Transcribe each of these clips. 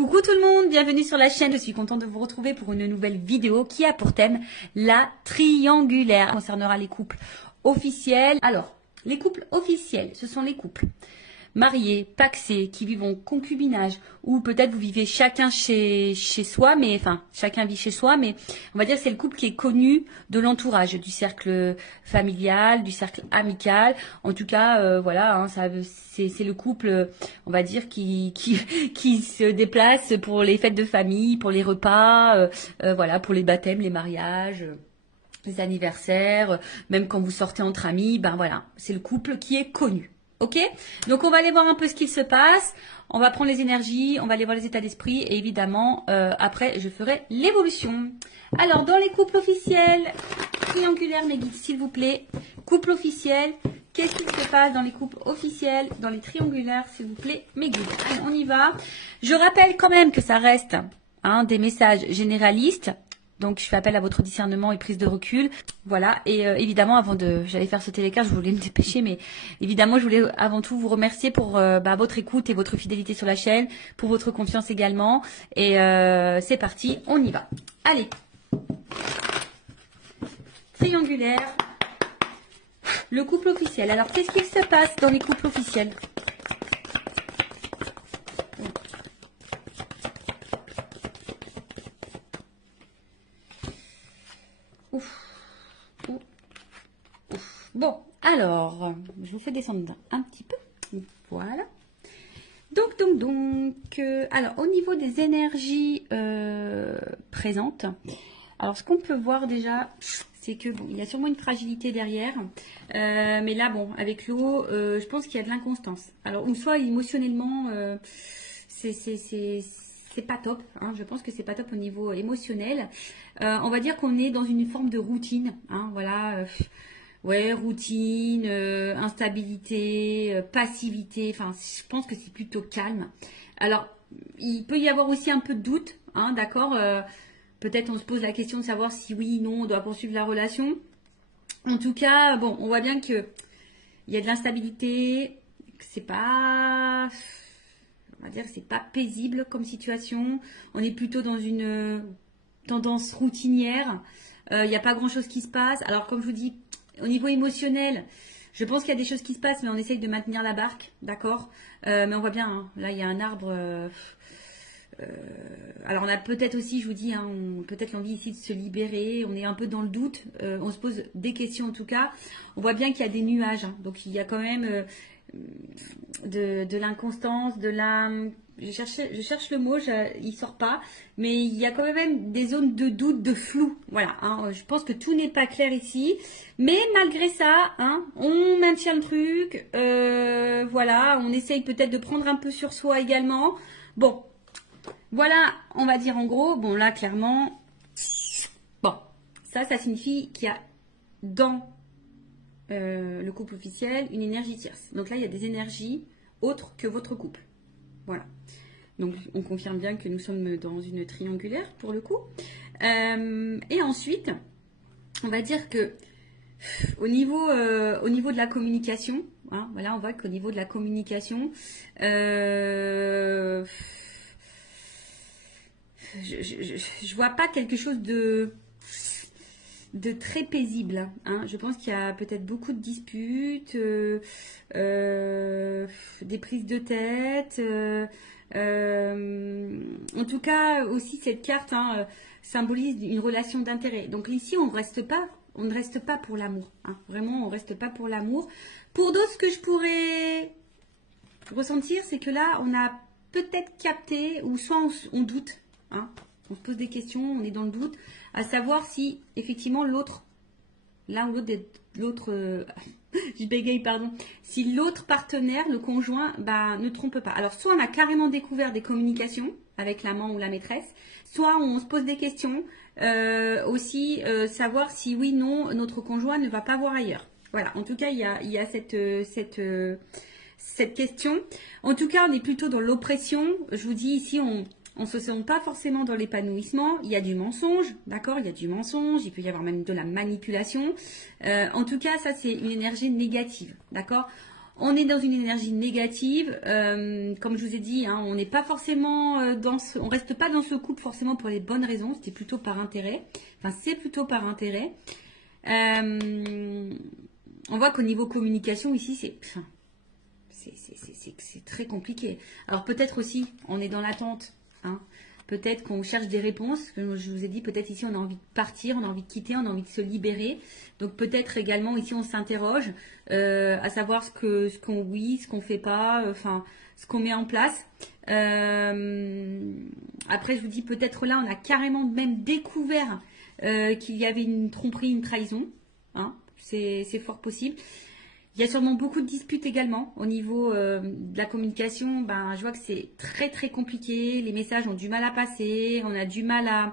Coucou tout le monde, bienvenue sur la chaîne. Je suis contente de vous retrouver pour une nouvelle vidéo qui a pour thème la triangulaire. Ça concernera les couples officiels. Alors, les couples officiels, ce sont les couples mariés, pacsés, qui vivent en concubinage, ou peut-être vous vivez chacun chez soi, mais enfin chacun vit chez soi, mais on va dire que c'est le couple qui est connu de l'entourage, du cercle familial, du cercle amical. En tout cas, voilà, hein, c'est le couple, on va dire, qui se déplace pour les fêtes de famille, pour les repas, voilà, pour les baptêmes, les mariages. Les anniversaires, même quand vous sortez entre amis, ben voilà, c'est le couple qui est connu. Ok, donc on va aller voir un peu ce qu'il se passe, on va prendre les énergies, on va aller voir les états d'esprit et évidemment après je ferai l'évolution. Alors dans les couples officiels, triangulaires mes guides s'il vous plaît, couple officiel, qu'est-ce qui se passe dans les couples officiels, dans les triangulaires s'il vous plaît mes guides. Allez, on y va. Je rappelle quand même que ça reste des messages généralistes. Donc, je fais appel à votre discernement et prise de recul. Voilà. Et évidemment, j'allais faire sauter les cartes, je voulais me dépêcher, mais évidemment, je voulais avant tout vous remercier pour votre écoute et votre fidélité sur la chaîne, pour votre confiance également. Et c'est parti, on y va. Allez. Triangulaire. Le couple officiel. Alors, qu'est-ce qu'il se passe dans les couples officiels ? Bon, alors, je vous fais descendre un petit peu. Voilà. Donc, alors, au niveau des énergies présentes, alors, ce qu'on peut voir déjà, c'est que, bon, il y a sûrement une fragilité derrière. Mais là, bon, avec l'eau, je pense qu'il y a de l'inconstance. Alors, ou soit émotionnellement, c'est pas top, hein, je pense que c'est pas top au niveau émotionnel. On va dire qu'on est dans une forme de routine, hein, voilà. Ouais, routine, instabilité, passivité, enfin, je pense que c'est plutôt calme. Alors, il peut y avoir aussi un peu de doute, hein, d'accord. Peut-être on se pose la question de savoir si oui, non, on doit poursuivre la relation. En tout cas, bon, on voit bien que il y a de l'instabilité, que c'est pas, on va dire que c'est pas paisible comme situation. On est plutôt dans une tendance routinière. Il n'y a pas grand-chose qui se passe. Alors, comme je vous dis, au niveau émotionnel, je pense qu'il y a des choses qui se passent, mais on essaye de maintenir la barque, d'accord. Mais on voit bien, hein, là, il y a un arbre. Alors, on a peut-être aussi, je vous dis, hein, peut-être l'envie ici de se libérer. On est un peu dans le doute. On se pose des questions, en tout cas. On voit bien qu'il y a des nuages. Hein, donc, il y a quand même de l'inconstance, de la... Je cherche le mot, il sort pas, mais il y a quand même des zones de doute, de flou. Voilà, hein, je pense que tout n'est pas clair ici, mais malgré ça, hein, on maintient le truc. Voilà, on essaye peut-être de prendre un peu sur soi également. Bon, voilà, on va dire en gros. Bon, là, clairement, bon, ça signifie qu'il y a dans le couple officiel une énergie tierce. Donc là, il y a des énergies autres que votre couple. Voilà. Donc, on confirme bien que nous sommes dans une triangulaire pour le coup. Et ensuite, on va dire que au niveau de la communication, hein, voilà, on voit qu'au niveau de la communication, je vois pas quelque chose de très paisible, hein. Je pense qu'il y a peut-être beaucoup de disputes, des prises de tête. En tout cas, aussi cette carte, hein, symbolise une relation d'intérêt. Donc ici, on ne reste pas pour l'amour, hein. Vraiment, on ne reste pas pour l'amour. Pour d'autres, ce que je pourrais ressentir, c'est que là, on a peut-être capté, ou soit on doute, hein. On se pose des questions, on est dans le doute, à savoir si effectivement l'autre, l'un ou l'autre, je bégaye, pardon, si l'autre partenaire, le conjoint, ne trompe pas. Alors soit on a carrément découvert des communications avec l'amant ou la maîtresse, soit on se pose des questions, aussi savoir si oui, non, notre conjoint ne va pas voir ailleurs. Voilà, en tout cas, il y a cette question. En tout cas, on est plutôt dans l'oppression. Je vous dis ici, on ne se sent pas forcément dans l'épanouissement. Il y a du mensonge, d'accord. Il y a du mensonge, il peut y avoir même de la manipulation. En tout cas, ça, c'est une énergie négative, d'accord. On est dans une énergie négative, comme je vous ai dit, hein, on n'est pas forcément on reste pas dans ce couple forcément pour les bonnes raisons, c'était plutôt par intérêt. Enfin, c'est plutôt par intérêt. On voit qu'au niveau communication ici, c'est très compliqué. Alors peut-être aussi, on est dans l'attente, hein. Peut-être qu'on cherche des réponses. Comme je vous ai dit, peut-être ici on a envie de partir, on a envie de quitter, on a envie de se libérer. Donc peut-être également ici on s'interroge à savoir ce qu'on oui, ce qu'on fait pas, enfin ce qu'on met en place. Après je vous dis peut-être là on a carrément même découvert qu'il y avait une tromperie, une trahison. Hein, c'est fort possible. Il y a sûrement beaucoup de disputes également au niveau de la communication. Ben, je vois que c'est très très compliqué. Les messages ont du mal à passer. On a du mal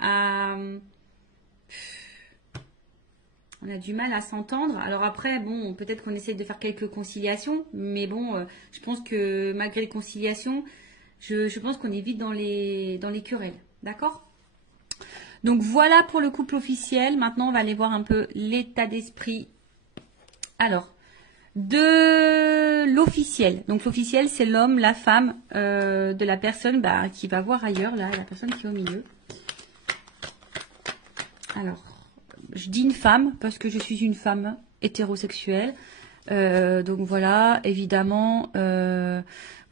on a du mal à s'entendre. Alors après, bon, peut-être qu'on essaie de faire quelques conciliations. Mais bon, je pense que malgré les conciliations, je pense qu'on est vite dans les querelles. D'accord ? Donc voilà pour le couple officiel. Maintenant, on va aller voir un peu l'état d'esprit. Alors, de l'officiel. Donc l'officiel, c'est l'homme, la femme de la personne qui va voir ailleurs, là, la personne qui est au milieu. Alors, je dis une femme parce que je suis une femme hétérosexuelle. Donc voilà, évidemment,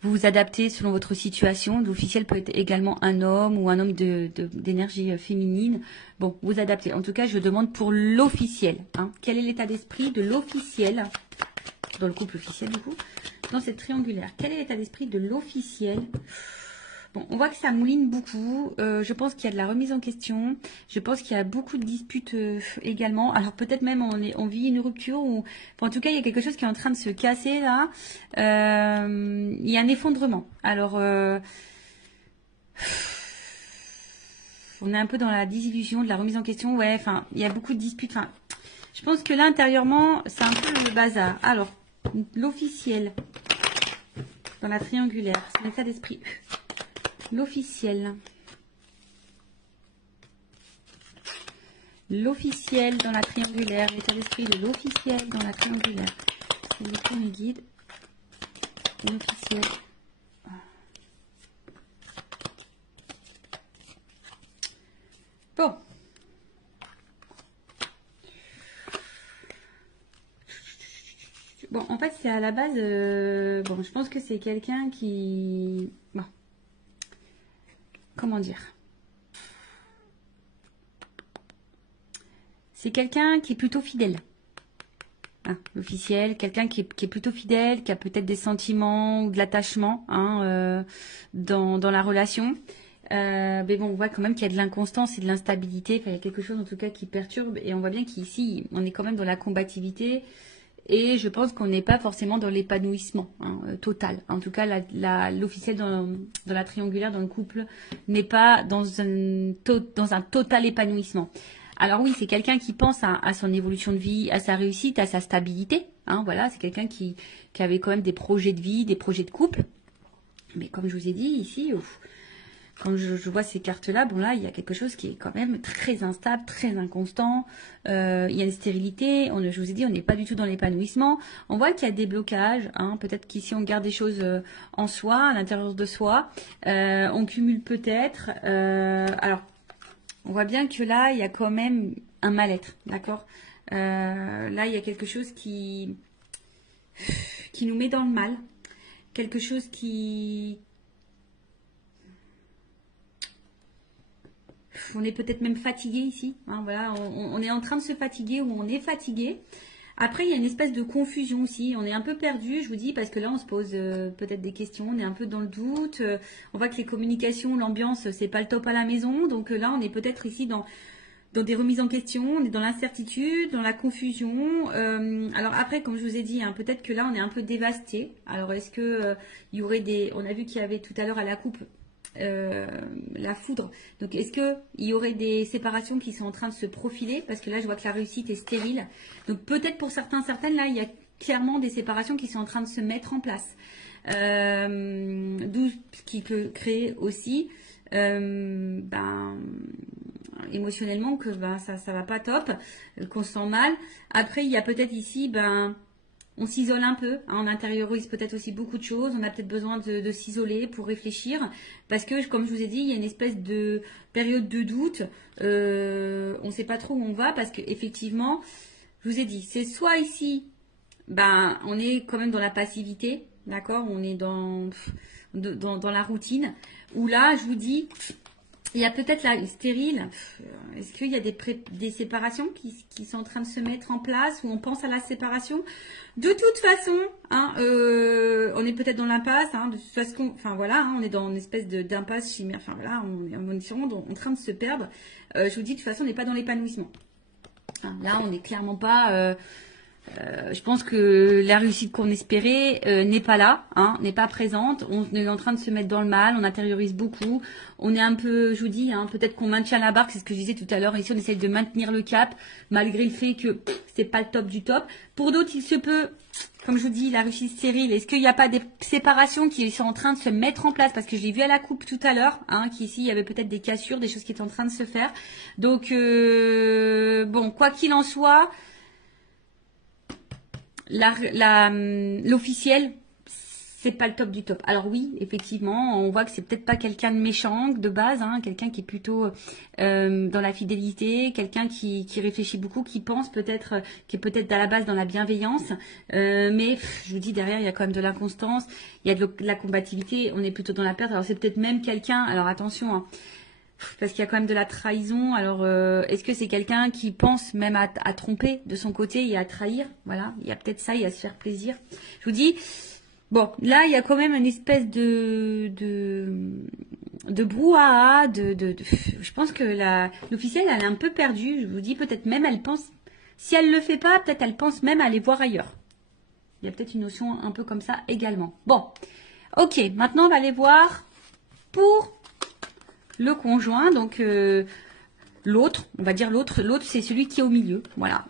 vous vous adaptez selon votre situation. L'officiel peut être également un homme ou un homme d'énergie féminine. Bon, vous adaptez. En tout cas, je demande pour l'officiel. Hein. Quel est l'état d'esprit de l'officiel, dans le couple officiel du coup, dans cette triangulaire? Quel est l'état d'esprit de l'officiel? Bon, on voit que ça mouline beaucoup. Je pense qu'il y a de la remise en question. Je pense qu'il y a beaucoup de disputes également. Alors peut-être même on vit une rupture ou enfin, en tout cas il y a quelque chose qui est en train de se casser là. Il y a un effondrement. Alors on est un peu dans la désillusion, de la remise en question. Ouais, enfin il y a beaucoup de disputes. Enfin, je pense que là intérieurement c'est un peu le bazar. Alors l'officiel dans la triangulaire, c'est l'état d'esprit. L'officiel. L'officiel dans la triangulaire. L'état d'esprit de l'officiel dans la triangulaire. C'est le premier guide. L'officiel. Bon. Bon, en fait, c'est à la base... bon, je pense que c'est quelqu'un qui... Bon. Comment dire? C'est quelqu'un qui est plutôt fidèle. Hein, l'officiel, quelqu'un qui est plutôt fidèle, qui a peut-être des sentiments ou de l'attachement hein, dans la relation. Mais bon, on voit quand même qu'il y a de l'inconstance et de l'instabilité. Enfin, il y a quelque chose en tout cas qui perturbe. Et on voit bien qu'ici, on est quand même dans la combativité. Et je pense qu'on n'est pas forcément dans l'épanouissement hein, total. En tout cas, l'officiel dans la triangulaire, dans le couple, n'est pas dans un total épanouissement. Alors oui, c'est quelqu'un qui pense à son évolution de vie, à sa réussite, à sa stabilité. Hein, voilà, c'est quelqu'un qui avait quand même des projets de vie, des projets de couple. Mais comme je vous ai dit ici... Quand je vois ces cartes-là, bon là, il y a quelque chose qui est quand même très instable, très inconstant. Il y a une stérilité. Je vous ai dit, on n'est pas du tout dans l'épanouissement. On voit qu'il y a des blocages. Hein, peut-être qu'ici, on garde des choses en soi, à l'intérieur de soi. On cumule peut-être. Alors, on voit bien que là, il y a quand même un mal-être. D'accord là, il y a quelque chose qui nous met dans le mal. Quelque chose qui... On est peut-être même fatigué ici. Hein, voilà, on est en train de se fatiguer ou on est fatigué. Après, il y a une espèce de confusion aussi. On est un peu perdu, je vous dis, parce que là, on se pose peut-être des questions. On est un peu dans le doute. On voit que les communications, l'ambiance, c'est pas le top à la maison. Donc là, on est peut-être ici dans des remises en question. On est dans l'incertitude, dans la confusion. Alors après, comme je vous ai dit, hein, peut-être que là, on est un peu dévasté. Alors, est-ce que il y aurait des... On a vu qu'il y avait tout à l'heure à la coupe... la foudre. Donc, est-ce qu'il y aurait des séparations qui sont en train de se profiler? Parce que là, je vois que la réussite est stérile. Donc, peut-être pour certaines, là, il y a clairement des séparations qui sont en train de se mettre en place. D'où ce qui peut créer aussi, émotionnellement, que ça va pas top, qu'on se sent mal. Après, il y a peut-être ici, on s'isole un peu, hein, on intériorise peut-être aussi beaucoup de choses, on a peut-être besoin de s'isoler pour réfléchir, parce que comme je vous ai dit, il y a une espèce de période de doute, on ne sait pas trop où on va, parce que effectivement, je vous ai dit, c'est soit ici, ben, on est quand même dans la passivité, d'accord, on est dans la routine, où là, je vous dis, il y a peut-être là une stérile. Est-ce qu'il y a des séparations qui sont en train de se mettre en place ou on pense à la séparation? De toute façon, hein, on est peut-être dans l'impasse. Hein, de toute façon, enfin voilà, hein, on est dans une espèce d'impasse chimère. Enfin voilà, on est sûrement en train de se perdre. Je vous dis, de toute façon, on n'est pas dans l'épanouissement. Hein, là, on n'est clairement pas. Je pense que la réussite qu'on espérait n'est pas là, hein, n'est pas présente. On est en train de se mettre dans le mal, on intériorise beaucoup. On est un peu, je vous dis, hein, peut-être qu'on maintient la barque, c'est ce que je disais tout à l'heure. Ici, on essaye de maintenir le cap, malgré le fait que c'est pas le top du top. Pour d'autres, il se peut, comme je vous dis, la réussite stérile. Est-ce qu'il n'y a pas des séparations qui sont en train de se mettre en place? Parce que je l'ai vu à la coupe tout à l'heure, hein, qu'ici, il y avait peut-être des cassures, des choses qui étaient en train de se faire. Donc, bon, quoi qu'il en soit, l'officiel, c'est pas le top du top. Alors oui, effectivement, on voit que c'est peut-être pas quelqu'un de méchant de base, hein, quelqu'un qui est plutôt dans la fidélité, quelqu'un qui réfléchit beaucoup, qui pense peut-être, qui est peut-être à la base dans la bienveillance, mais je vous dis derrière il y a quand même de l'inconstance, il y a de la combativité, on est plutôt dans la perte. Alors c'est peut-être même quelqu'un, alors attention, hein, parce qu'il y a quand même de la trahison. Alors, est-ce que c'est quelqu'un qui pense même à tromper de son côté et à trahir? Voilà, il y a peut-être ça, il y a se faire plaisir. Je vous dis, bon, là, il y a quand même une espèce de brouhaha, je pense que l'officielle, elle est un peu perdue. Je vous dis, peut-être même, elle pense, si elle le fait pas, peut-être elle pense même à aller voir ailleurs. Il y a peut-être une notion un peu comme ça également. Bon, ok, maintenant, on va aller voir pour le conjoint, donc l'autre, on va dire l'autre c'est celui qui est au milieu, voilà,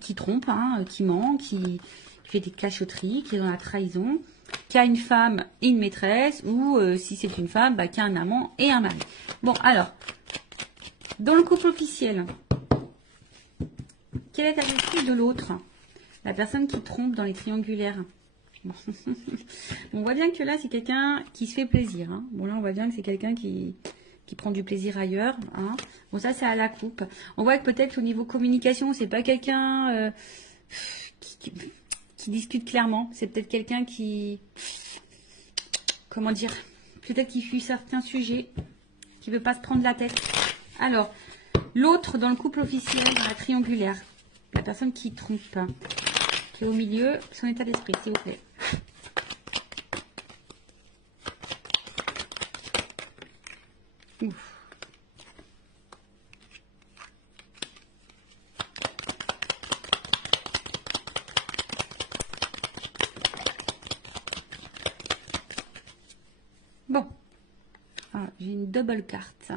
qui trompe, hein, qui ment, qui fait des cachotteries, qui est dans la trahison, qui a une femme et une maîtresse, ou si c'est une femme, bah, qui a un amant et un mari. Bon, alors, dans le couple officiel, quelle est la vertu de l'autre? La personne qui trompe dans les triangulaires. Bon. On voit bien que là, c'est quelqu'un qui se fait plaisir. Hein. Bon, là, on voit bien que c'est quelqu'un qui prend du plaisir ailleurs. Hein. Bon, ça, c'est à la coupe. On voit que peut-être au niveau communication, c'est pas quelqu'un qui discute clairement. C'est peut-être quelqu'un qui... Comment dire? Peut-être qui fuit certains sujets, qui veut pas se prendre la tête. Alors, l'autre dans le couple officiel, dans la triangulaire, la personne qui trompe, qui est au milieu, son état d'esprit, s'il vous plaît. Ouf. Bon. Ah, j'ai une double carte.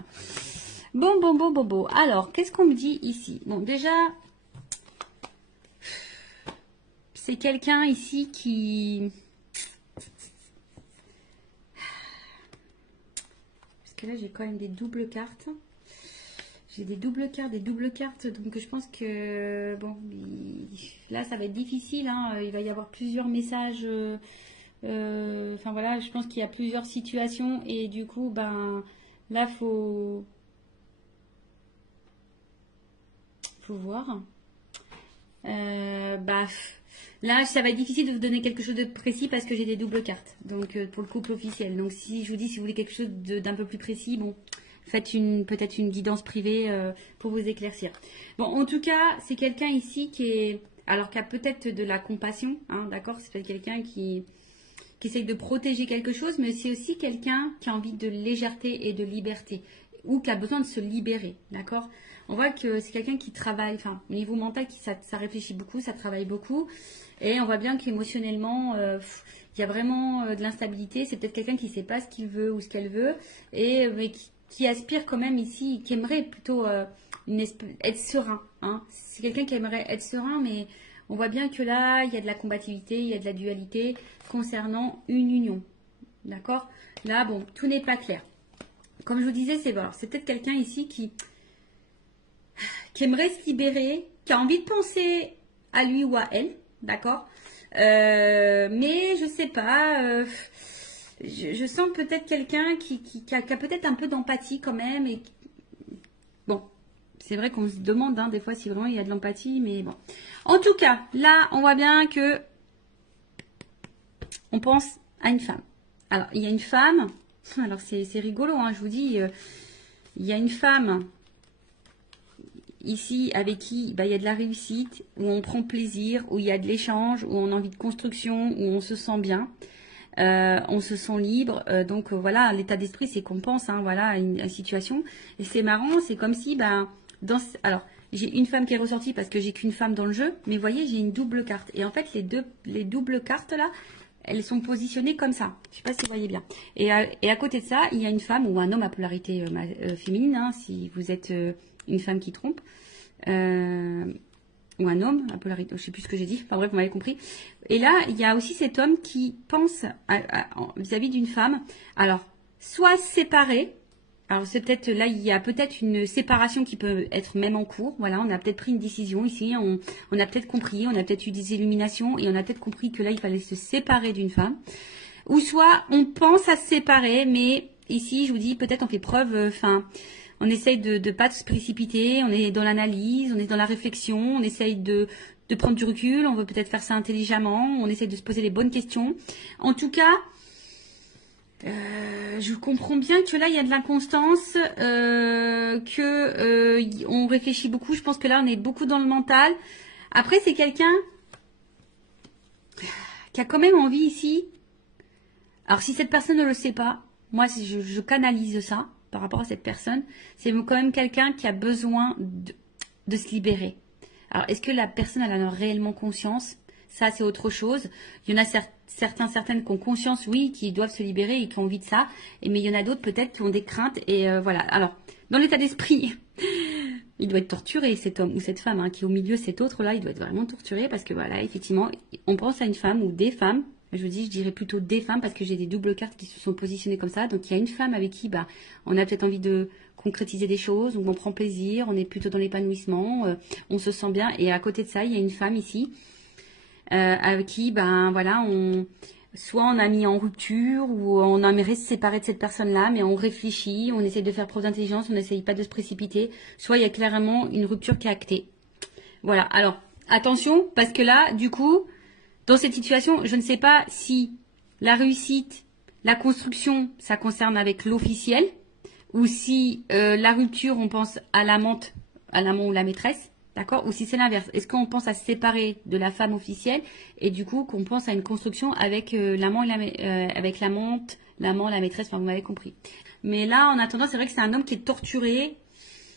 Bon. Alors, qu'est-ce qu'on me dit ici? Bon, déjà, c'est quelqu'un ici qui... Parce que là, j'ai quand même des doubles cartes. J'ai des doubles cartes. Donc, je pense que... Bon, là, ça va être difficile. Hein. Il va y avoir plusieurs messages... Enfin, voilà, je pense qu'il y a plusieurs situations. Et du coup, ben... Là, faut voir. Bah... Là, ça va être difficile de vous donner quelque chose de précis parce que j'ai des doubles cartes. Donc, pour le couple officiel. Donc, si je vous dis, si vous voulez quelque chose d'un peu plus précis, bon, faites peut-être une guidance privée pour vous éclaircir. Bon, en tout cas, c'est quelqu'un ici qui a peut-être de la compassion, hein, d'accord? C'est peut-être quelqu'un qui essaye de protéger quelque chose, mais c'est aussi quelqu'un qui a envie de légèreté et de liberté, ou qui a besoin de se libérer, d'accord? On voit que c'est quelqu'un qui travaille, enfin, au niveau mental, ça réfléchit beaucoup, ça travaille beaucoup. Et on voit bien qu'émotionnellement, il y a vraiment de l'instabilité. C'est peut-être quelqu'un qui ne sait pas ce qu'il veut ou ce qu'elle veut. Mais qui aspire quand même ici, qui aimerait plutôt être serein. Hein. C'est quelqu'un qui aimerait être serein, mais on voit bien que là, il y a de la combativité, il y a de la dualité concernant une union. D'accord? Là, bon, tout n'est pas clair. Comme je vous disais, c'est peut-être quelqu'un ici qui aimerait se libérer, qui a envie de penser à lui ou à elle, d'accord. Mais je sais pas, je sens peut-être quelqu'un qui a peut-être un peu d'empathie quand même. Et bon, c'est vrai qu'on se demande des fois si vraiment il y a de l'empathie, mais bon. En tout cas, là, on voit bien que on pense à une femme. Alors, il y a une femme, alors c'est rigolo, je vous dis, il y a une femme ici avec qui il y a de la réussite, où on prend plaisir, où il y a de l'échange, où on a envie de construction, où on se sent bien, on se sent libre. Donc voilà, l'état d'esprit, c'est qu'on pense voilà, à une situation. Et c'est marrant, c'est comme si, alors, j'ai une femme qui est ressortie parce que j'ai qu'une femme dans le jeu, mais vous voyez, j'ai une double carte. Et en fait, les doubles cartes là, elles sont positionnées comme ça. Je ne sais pas si vous voyez bien. Et à côté de ça, il y a une femme ou un homme à polarité féminine, si vous êtes une femme qui trompe, ou un homme à polarité, je ne sais plus ce que j'ai dit, enfin bref, vous m'avez compris. Et là, il y a aussi cet homme qui pense vis-à-vis d'une femme, alors, soit séparée. Alors c'est peut-être là, il y a peut-être une séparation qui peut être même en cours. Voilà, on a peut-être pris une décision ici, on a peut-être compris, on a peut-être eu des illuminations et on a peut-être compris que là, il fallait se séparer d'une femme. Ou soit on pense à se séparer, mais ici, je vous dis, peut-être on fait preuve, on essaye de pas se précipiter, on est dans l'analyse, on est dans la réflexion, on essaye de prendre du recul, on veut peut-être faire ça intelligemment, on essaye de se poser les bonnes questions. En tout cas, je comprends bien que là il y a de l'inconstance, on réfléchit beaucoup. Je pense que là on est beaucoup dans le mental. Après c'est quelqu'un qui a quand même envie ici. Alors si cette personne ne le sait pas, moi je canalise ça par rapport à cette personne. C'est quand même quelqu'un qui a besoin de se libérer. Alors est-ce que la personne elle en a réellement conscience? Ça, c'est autre chose. Il y en a certaines qui ont conscience, oui, qui doivent se libérer et qui ont envie de ça. Mais il y en a d'autres peut-être qui ont des craintes. Et voilà. Alors, dans l'état d'esprit, il doit être torturé, cet homme ou cette femme qui est au milieu, cet autre-là, il doit être vraiment torturé parce que voilà, effectivement, on pense à une femme ou des femmes. Je dirais plutôt des femmes parce que j'ai des doubles cartes qui se sont positionnées comme ça. Donc, il y a une femme avec qui on a peut-être envie de concrétiser des choses, où on prend plaisir, on est plutôt dans l'épanouissement, on se sent bien. Et à côté de ça, il y a une femme ici. Avec qui, voilà, soit on a mis en rupture ou on aimerait se séparer de cette personne-là, mais on réfléchit, on essaye de faire preuve d'intelligence, on n'essaye pas de se précipiter. Soit il y a clairement une rupture qui est actée. Voilà. Alors attention, parce que là, du coup, dans cette situation, je ne sais pas si la réussite, la construction, ça concerne avec l'officiel, ou si la rupture, on pense à l'amant ou la maîtresse. D'accord? Ou si c'est l'inverse. Est-ce qu'on pense à se séparer de la femme officielle et du coup qu'on pense à une construction avec l'amant avec l'amante, l'amant, la maîtresse, enfin vous m'avez compris. Mais là, en attendant, c'est vrai que c'est un homme qui est torturé,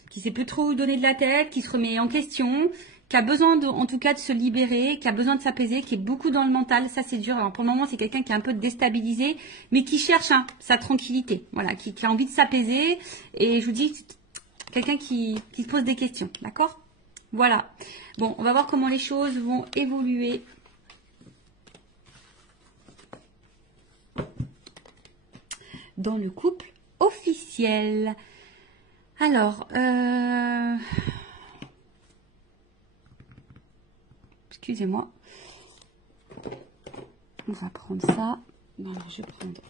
qui sait plus trop où donner de la tête, qui se remet en question, qui a besoin en tout cas de se libérer, qui a besoin de s'apaiser, qui est beaucoup dans le mental. Ça, c'est dur. Alors pour le moment, c'est quelqu'un qui est un peu déstabilisé, mais qui cherche sa tranquillité. Voilà, qui a envie de s'apaiser. Et je vous dis, quelqu'un qui se pose des questions. D'accord? Voilà. Bon, on va voir comment les choses vont évoluer. Dans le couple officiel. Alors, excusez-moi. On va prendre ça. Non, je vais prendre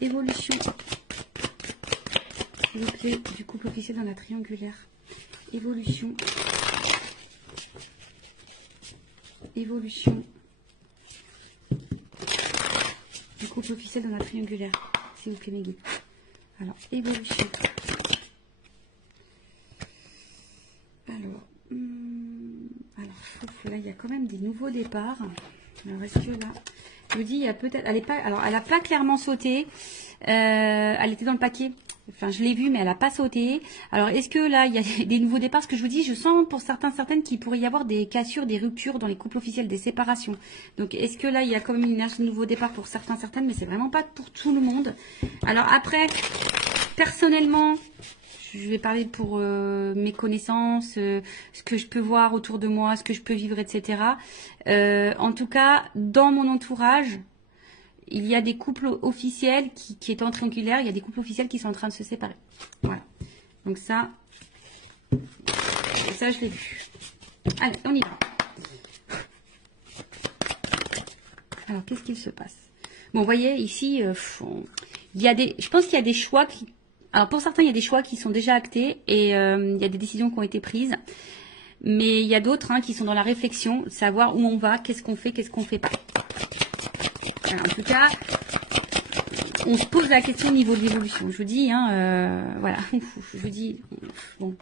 évolution. S'il vous plaît, du couple officiel dans la triangulaire. Évolution. Évolution. Du couple officiel dans la triangulaire. S'il vous plaît, mes guides. Alors, évolution. Alors, là, il y a quand même des nouveaux départs. Alors, est-ce que là... Je vous dis, il y a peut-être... Elle n'a pas clairement sauté. Elle était dans le paquet. Enfin, je l'ai vue, mais elle n'a pas sauté. Alors, est-ce que là, il y a des nouveaux départs? Ce que je vous dis, je sens pour certaines qu'il pourrait y avoir des cassures, des ruptures dans les couples officiels, des séparations. Donc, est-ce que là, il y a quand même une énergie de nouveau départ pour certaines, mais c'est vraiment pas pour tout le monde. Alors après, personnellement, je vais parler pour mes connaissances, ce que je peux voir autour de moi, ce que je peux vivre, etc. En tout cas, dans mon entourage, il y a des couples officiels qui étant triangulaires, il y a des couples officiels qui sont en train de se séparer. Voilà. Donc ça je l'ai vu. Allez, on y va. Alors, qu'est-ce qu'il se passe? Bon, vous voyez, ici, il y a je pense qu'il y a des choix qui... Alors, pour certains, il y a des choix qui sont déjà actés et il y a des décisions qui ont été prises. Mais il y a d'autres qui sont dans la réflexion, savoir où on va, qu'est-ce qu'on fait pas. Alors, en tout cas, on se pose la question au niveau de l'évolution. Je vous dis, voilà, je vous dis, bon,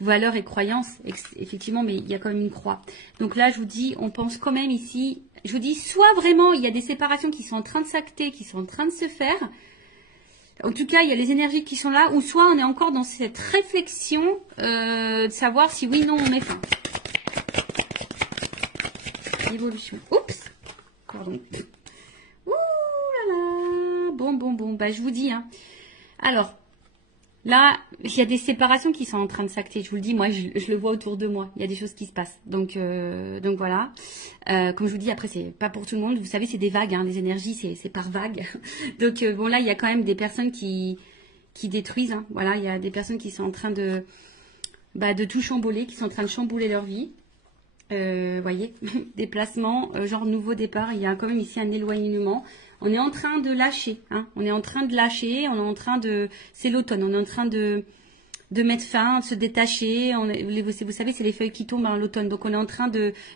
valeurs et croyances, effectivement, mais il y a quand même une croix. Donc là, je vous dis, on pense quand même ici, je vous dis, soit vraiment, il y a des séparations qui sont en train de s'acter, qui sont en train de se faire. En tout cas, il y a les énergies qui sont là, ou soit on est encore dans cette réflexion de savoir si oui, non, on met fin. Évolution. Oups. Pardon. Ouh là là. Bon. Bah, je vous dis. Alors, là, il y a des séparations qui sont en train de s'acter. Je vous le dis, moi, je le vois autour de moi. Il y a des choses qui se passent. Donc voilà. Comme je vous dis, après, c'est pas pour tout le monde. Vous savez, c'est des vagues. Les énergies, c'est par vagues. Donc, bon, là, il y a quand même des personnes qui détruisent. Voilà, il y a des personnes qui sont en train de tout chambouler, qui sont en train de chambouler leur vie. Voyez, déplacement, genre nouveau départ. Il y a quand même ici un éloignement. On est en train de lâcher, on est en train de lâcher, on est en train de... C'est l'automne, on est en train de mettre fin, de se détacher. Vous savez, c'est les feuilles qui tombent l'automne. Donc, on est en train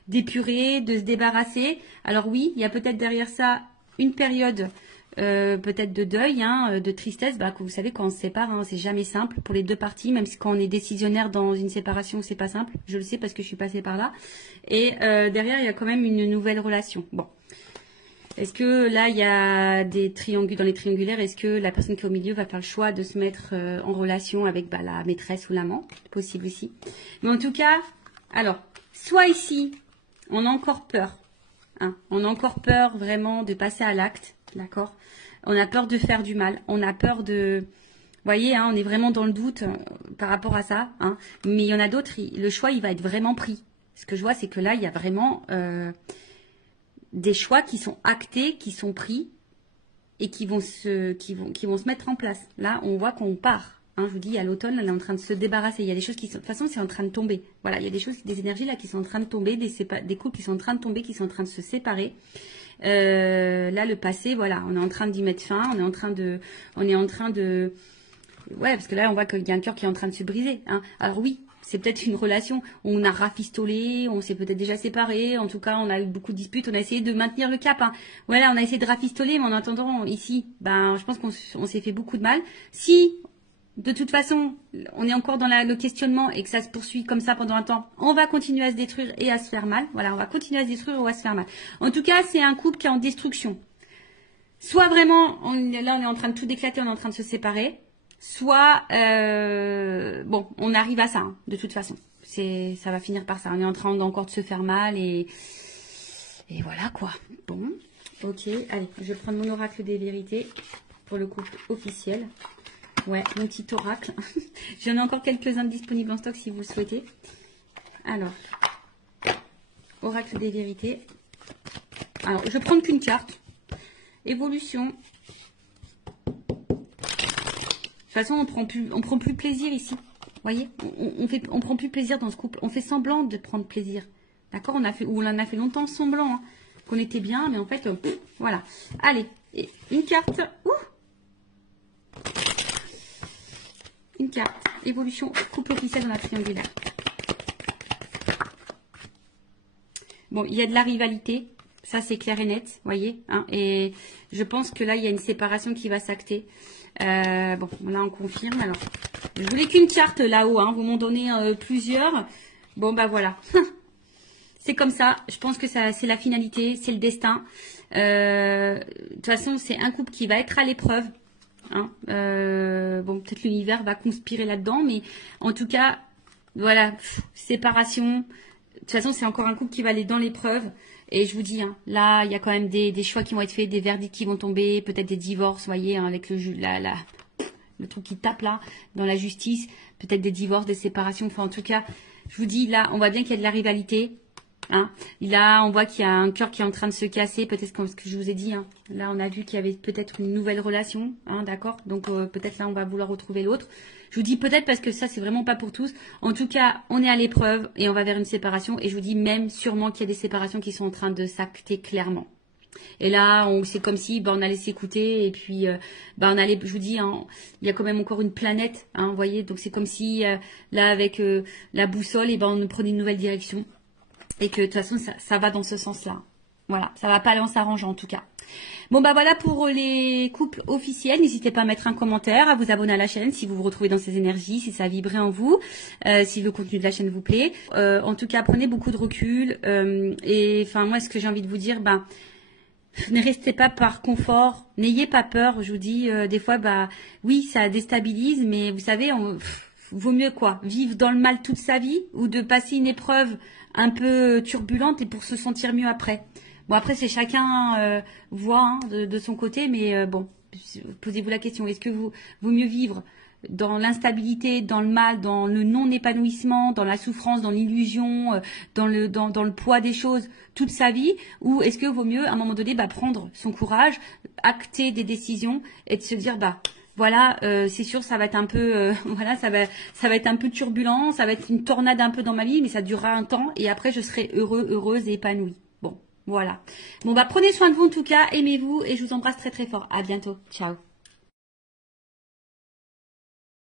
d'épurer, de se débarrasser. Alors oui, il y a peut-être derrière ça une période peut-être de deuil, de tristesse. Que vous savez, quand on se sépare, c'est jamais simple pour les deux parties. Même si quand on est décisionnaire dans une séparation, c'est pas simple. Je le sais parce que je suis passée par là. Et derrière, il y a quand même une nouvelle relation. Bon. Est-ce que là, il y a des dans les triangulaires, est-ce que la personne qui est au milieu va faire le choix de se mettre en relation avec la maîtresse ou l'amant? Possible aussi. Mais en tout cas, alors, soit ici, on a encore peur. On a encore peur vraiment de passer à l'acte, d'accord? On a peur de faire du mal. On a peur de... Vous voyez, on est vraiment dans le doute par rapport à ça. Mais il y en a d'autres, le choix, il va être vraiment pris. Ce que je vois, c'est que là, il y a vraiment... des choix qui sont actés, qui sont pris et qui vont se mettre en place. Là, on voit qu'on part. Je vous dis, à l'automne, elle est en train de se débarrasser. Il y a des choses qui sont... De toute façon, c'est en train de tomber. Voilà, il y a des choses, des énergies là qui sont en train de tomber, des couples qui sont en train de tomber, qui sont en train de se séparer. Là, le passé, voilà, on est en train d'y mettre fin. On est en train de... Ouais, parce que là, on voit qu'il y a un cœur qui est en train de se briser. Alors oui, c'est peut-être une relation où on a rafistolé, on s'est peut-être déjà séparés. En tout cas, on a eu beaucoup de disputes. On a essayé de maintenir le cap. Voilà, on a essayé de rafistoler, mais en attendant, ici, je pense qu'on s'est fait beaucoup de mal. Si, de toute façon, on est encore dans le questionnement et que ça se poursuit comme ça pendant un temps, on va continuer à se détruire et à se faire mal. Voilà, on va continuer à se détruire ou à se faire mal. En tout cas, c'est un couple qui est en destruction. Soit vraiment, là, on est en train de tout éclater, on est en train de se séparer. Soit, bon, on arrive à ça, de toute façon. Ça va finir par ça. On est en train encore de se faire mal et voilà quoi. Bon, ok. Allez, je vais prendre mon oracle des vérités pour le couple officiel. Ouais, mon petit oracle. J'en ai encore quelques-uns disponibles en stock si vous le souhaitez. Alors, oracle des vérités. Alors, je vais prendre qu'une carte. Évolution. De toute façon, on prend plus plaisir ici. Vous voyez, on prend plus plaisir dans ce couple. On fait semblant de prendre plaisir. D'accord, on en a fait longtemps semblant qu'on était bien, mais en fait, voilà. Allez, et une carte. Une carte. Évolution couple officiel dans la triangulaire. Bon, il y a de la rivalité. Ça, c'est clair et net, vous voyez. Et je pense que là, il y a une séparation qui va s'acter. Bon, là, on confirme. Alors, je voulais qu'une carte là-haut. Vous m'en donnez plusieurs. Bon, voilà. C'est comme ça. Je pense que c'est la finalité. C'est le destin. De toute façon, c'est un couple qui va être à l'épreuve. Bon, peut-être l'univers va conspirer là-dedans. Mais en tout cas, voilà. Séparation. De toute façon, c'est encore un couple qui va aller dans l'épreuve. Et je vous dis, là, il y a quand même des choix qui vont être faits, des verdicts qui vont tomber, peut-être des divorces, vous voyez, avec le truc qui tape là, dans la justice, peut-être des divorces, des séparations. Enfin, en tout cas, je vous dis, là, on voit bien qu'il y a de la rivalité. Hein. Là, on voit qu'il y a un cœur qui est en train de se casser, peut-être comme ce que je vous ai dit. Hein. Là, on a vu qu'il y avait peut-être une nouvelle relation, hein, d'accord. Donc, peut-être là, on va vouloir retrouver l'autre. Je vous dis peut-être parce que ça, c'est vraiment pas pour tous. En tout cas, on est à l'épreuve et on va vers une séparation. Et je vous dis même sûrement qu'il y a des séparations qui sont en train de s'acter clairement. Et là, c'est comme si on allait s'écouter et puis on allait, je vous dis, hein, il y a quand même encore une planète, hein, vous voyez. Donc, c'est comme si là, avec la boussole, et on prenait une nouvelle direction. Et que de toute façon, ça va dans ce sens-là. Voilà, ça va pas aller en s'arrangeant en tout cas. Bon bah voilà pour les couples officiels. N'hésitez pas à mettre un commentaire, à vous abonner à la chaîne si vous vous retrouvez dans ces énergies, si ça a vibré en vous, si le contenu de la chaîne vous plaît. En tout cas, prenez beaucoup de recul. Et enfin moi, ce que j'ai envie de vous dire, ne restez pas par confort, n'ayez pas peur. Je vous dis, des fois, oui, ça déstabilise, mais vous savez, vaut mieux quoi, vivre dans le mal toute sa vie ou de passer une épreuve un peu turbulente et pour se sentir mieux après. Bon, après, c'est chacun voit hein, de son côté, mais bon, posez-vous la question, est-ce que vaut mieux vivre dans l'instabilité, dans le mal, dans le non-épanouissement, dans la souffrance, dans l'illusion, dans le poids des choses toute sa vie, ou est-ce que vaut mieux, à un moment donné, prendre son courage, acter des décisions et de se dire, voilà, c'est sûr, ça va être un peu, voilà, ça va être un peu turbulent, ça va être une tornade un peu dans ma vie, mais ça durera un temps et après je serai heureuse et épanouie. Bon, voilà. Bon, prenez soin de vous en tout cas, aimez-vous et je vous embrasse très très fort. À bientôt. Ciao.